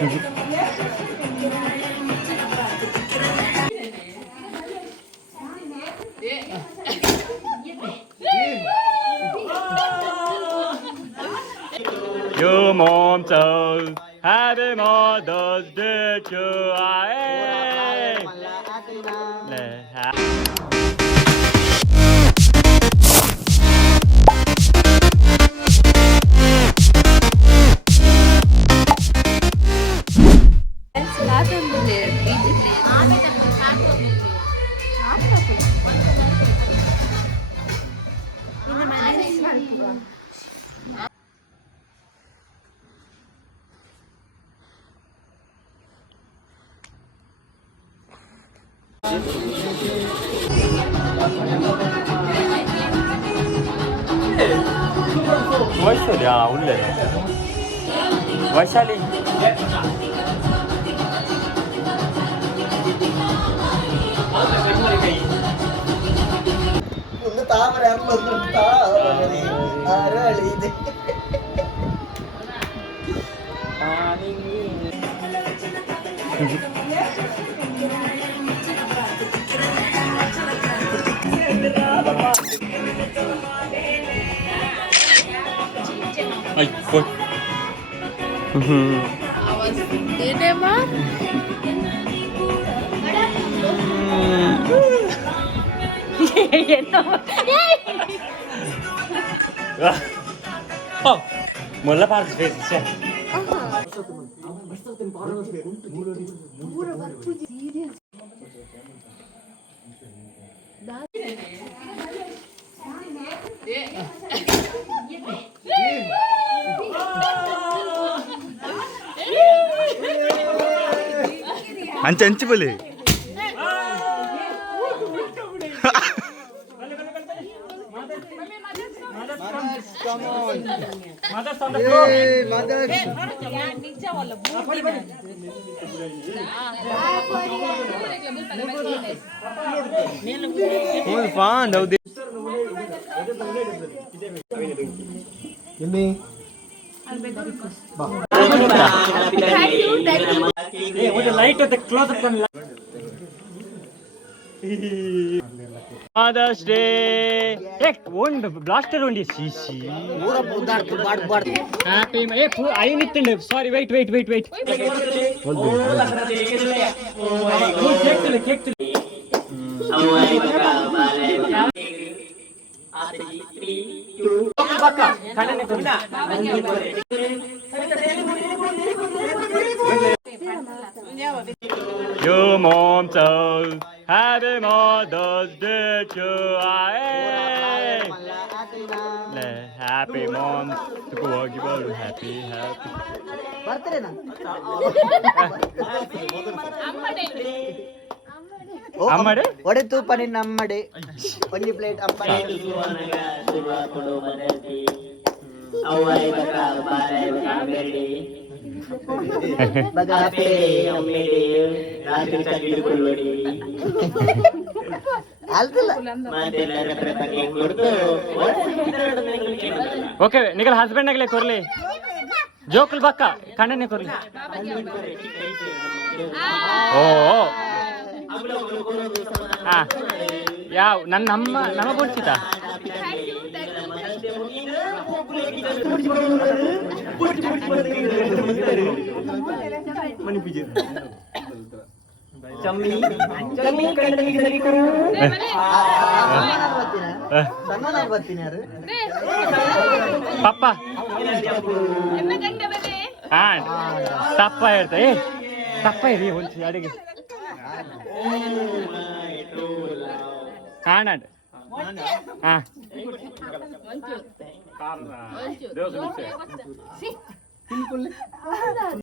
Your mom told Happy Mother's Day to I. 멋있어, 야, 원래. Vaishali ಒಂದು ತಾವರೆ ಹಬ್ಬದ ತಾವರೆ ಅರಳಿದೆ. 몰라 봐도 돼 진짜. 앉아 앉지 빨리. Come on. Mother's on the floor. Hey, mother. Full fun. Now this. Yummy. Hey, with the light of the close up and Mother's Day. Hey, one blaster only. See. Happy. Hey, I need to live. Sorry, wait. Cake. Your mom told Happy Mother's Day to I. Happy mom. Happy. ಬರ್ತೇನಾ ಅಮ್ಮಡೆ ಒಡೆ ತೂಪ ನಿನ್ನ ಅಮ್ಮಡೆ ಒಂದು plate ಅಮ್ಮಡೆ okay ನಿಗಲ್ husband ಆಗಲೇ ಕೊರ್ಲಿ ಜೋಕುಲ್ ಬಕ್ಕ ಕಣ್ಣನೆ ಕೊರ್ಲಿ ಓ ಹಾ ಯಾವ ನಮ್ಮ ಕೊಡ್ತಿತ್ತ ಪಪ್ಪ ಹಾ ತಪ್ಪ ಹೇಳ್ತಾ ತಪ್ಪ ಇರಿ ಒಂದು ಅಡಿಗೆ ಕಾಣಡ್ ಹಾ